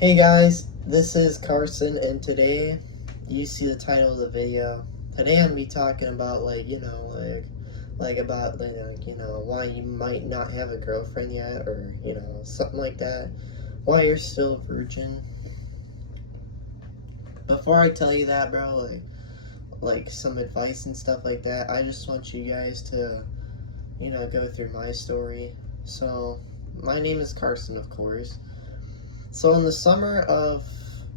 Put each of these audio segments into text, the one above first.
Hey guys, this is Carson, and today you see the title of the video. Today I'm gonna be talking about why you might not have a girlfriend yet, or something like that. Why you're still a virgin. Before I tell you that, bro, like some advice and stuff like that, I just want you guys to go through my story. So my name is Carson, of course. So in the summer of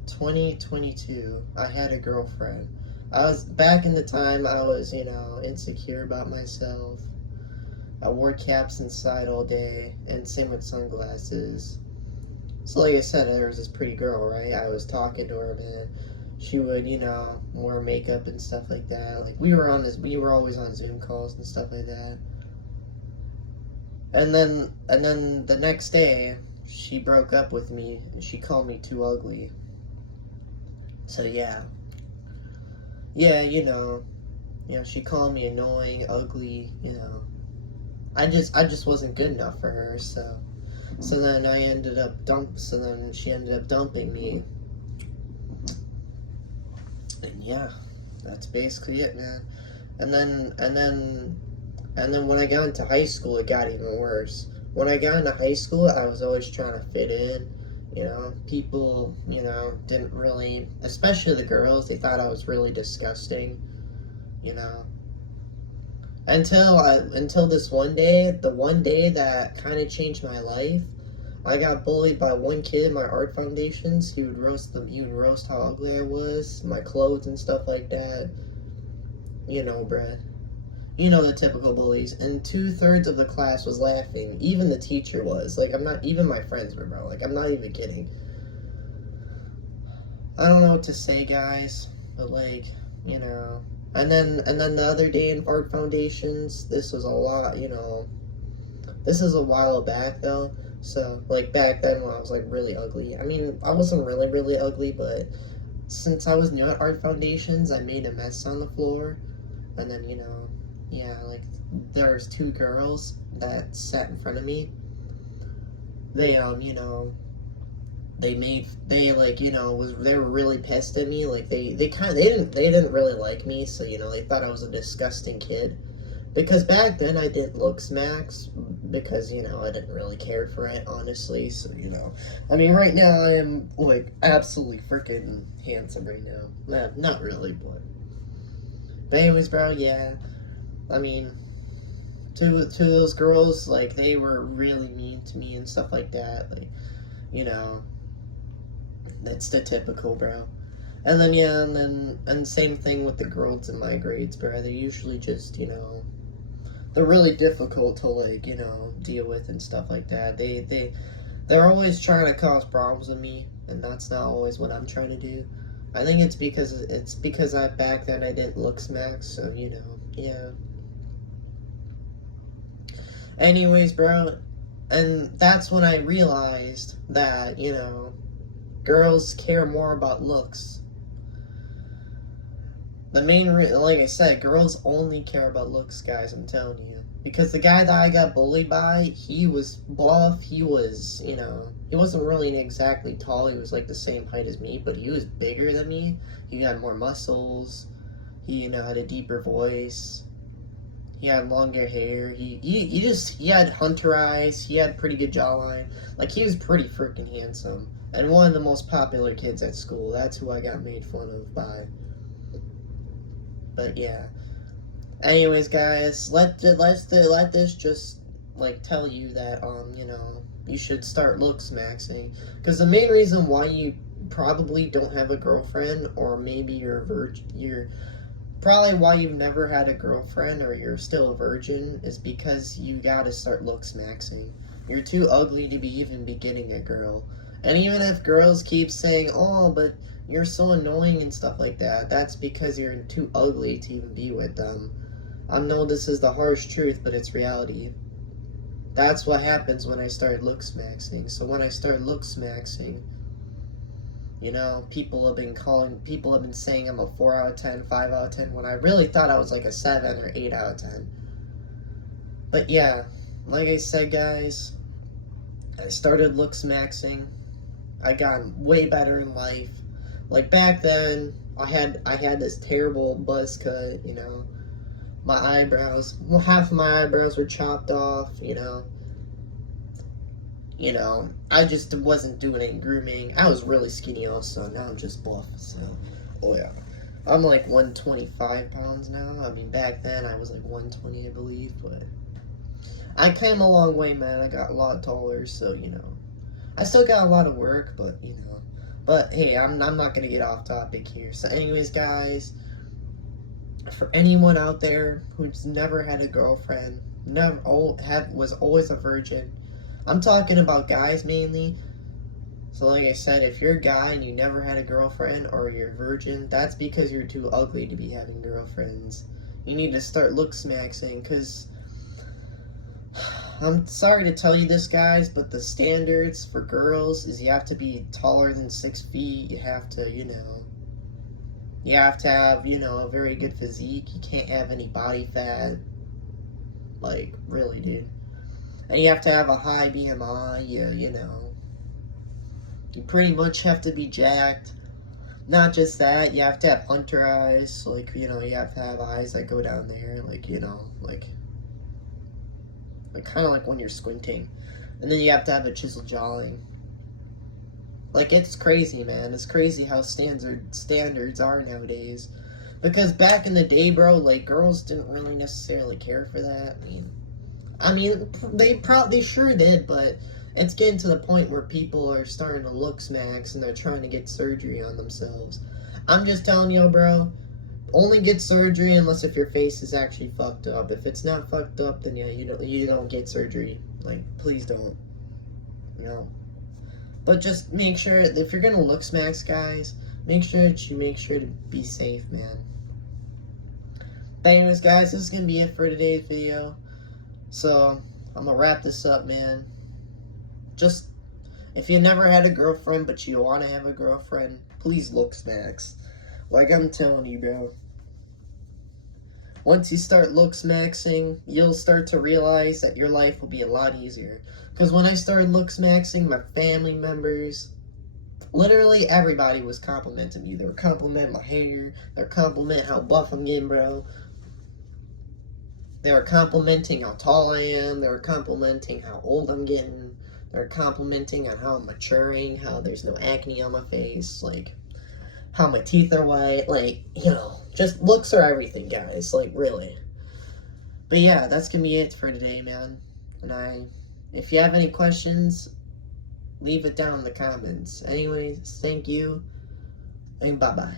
2022, I had a girlfriend. I was back in the time I was, insecure about myself. I wore caps inside all day, and same with sunglasses. So like I said, there was this pretty girl, right? I was talking to her, man. She would, wear makeup and stuff like that. Like we were always on Zoom calls and stuff like that. And then the next day, she broke up with me and she called me too ugly. So yeah, she called me annoying, ugly. I just wasn't good enough for her. So then So then she ended up dumping me. And yeah, that's basically it, man. And then when I got into high school, it got even worse. When I got into high school, I was always trying to fit in. People, didn't really, especially the girls, they thought I was really disgusting, you know. Until this one day, the one day that kind of changed my life, I got bullied by one kid in my art foundations. He would roast how ugly I was, my clothes and stuff like that. Bruh. The typical bullies, and 2/3 of the class was laughing. Even the teacher was. Like, I'm not, even my friends were, bro. Like, I'm not even kidding. I don't know what to say, guys, but and then the other day in art foundations, this was a lot, this is a while back, though. So, like, back then when I was, like, really ugly. I mean, I wasn't really, really ugly, but since I was new at art foundations, I made a mess on the floor, and then, yeah, like, there's two girls that sat in front of me. They, they were really pissed at me. Like, they didn't really like me, so, they thought I was a disgusting kid. Because back then I did looks max, because, I didn't really care for it, honestly, so, I mean, right now I am, like, absolutely freaking handsome right now. Nah, not really, but anyways, bro, yeah. I mean, two of those girls, like, they were really mean to me and stuff like that. Like, that's the typical, bro. And then, yeah, and same thing with the girls in my grades, bro. They're usually just, they're really difficult to, like, deal with and stuff like that. They're always trying to cause problems with me, and that's not always what I'm trying to do. I think it's because back then I didn't look smack, so, yeah. Anyways, bro, and that's when I realized that, girls care more about looks. Like I said, girls only care about looks, guys, I'm telling you. Because the guy that I got bullied by, he was buff, he was, he wasn't really exactly tall, he was like the same height as me, but he was bigger than me, he had more muscles, he, had a deeper voice. He had longer hair. He had hunter eyes. He had pretty good jawline. Like, he was pretty freaking handsome. And one of the most popular kids at school. That's who I got made fun of by. But yeah. Anyways, guys, let this just, like, tell you that, you should start looks maxing. Because the main reason why you probably don't have a girlfriend, or maybe you're probably why you've never had a girlfriend, or you're still a virgin, is because you gotta start looks maxing. You're too ugly to be even be getting a girl. And even if girls keep saying, oh, but you're so annoying and stuff like that, that's because you're too ugly to even be with them. I know this is the harsh truth, but it's reality. That's what happens when I start looks maxing. So when I start looks maxing, people have been saying I'm a 4 out of 10, 5 out of 10, when I really thought I was like a 7 or 8 out of 10. But yeah, like I said, guys, I started looks maxing. I got way better in life. Like back then, I had this terrible buzz cut, you know. My eyebrows, well, half of my eyebrows were chopped off, you know. I just wasn't doing any grooming. I was really skinny also. Now I'm just buff. So, oh yeah. I'm like 125 pounds now. I mean, back then I was like 120, I believe. But I came a long way, man. I got a lot taller. So, you know. I still got a lot of work, but, you know. But, hey, I'm not going to get off topic here. So, anyways, guys. For anyone out there who's never had a girlfriend, was always a virgin. I'm talking about guys mainly. So like I said, if you're a guy and you never had a girlfriend or you're a virgin, that's because you're too ugly to be having girlfriends. You need to start look-smaxing, because I'm sorry to tell you this, guys, but the standards for girls is you have to be taller than 6 feet. You have to, you have to have, a very good physique. You can't have any body fat. Like, really, dude. And you have to have a high BMI, You pretty much have to be jacked. Not just that, you have to have hunter eyes. Like, you have to have eyes that go down there. Like, kind of like when you're squinting. And then you have to have a chiseled jawline. Like, it's crazy, man. It's crazy how standards are nowadays. Because back in the day, bro, like, girls didn't really necessarily care for that. I mean, they sure did, but it's getting to the point where people are starting to look-smax and they're trying to get surgery on themselves. I'm just telling you, bro, only get surgery unless if your face is actually fucked up. If it's not fucked up, then yeah, you don't get surgery. Like, please don't. But just make sure, if you're gonna look-smax, guys, make sure to be safe, man. But anyways, guys, this is gonna be it for today's video. So, I'm gonna wrap this up, man. Just, if you never had a girlfriend, but you want to have a girlfriend, please look-smax. Like I'm telling you, bro. Once you start look-smaxing, you'll start to realize that your life will be a lot easier. Because when I started look-smaxing, my family members, literally everybody was complimenting me. They were complimenting my hair. They were complimenting how buff I'm getting, bro. They were complimenting how tall I am. They were complimenting how old I'm getting. They were complimenting on how I'm maturing, how there's no acne on my face, like, how my teeth are white, like, just looks are everything, guys, like, really. But yeah, that's gonna be it for today, man. And if you have any questions, leave it down in the comments. Anyways, thank you, and bye-bye.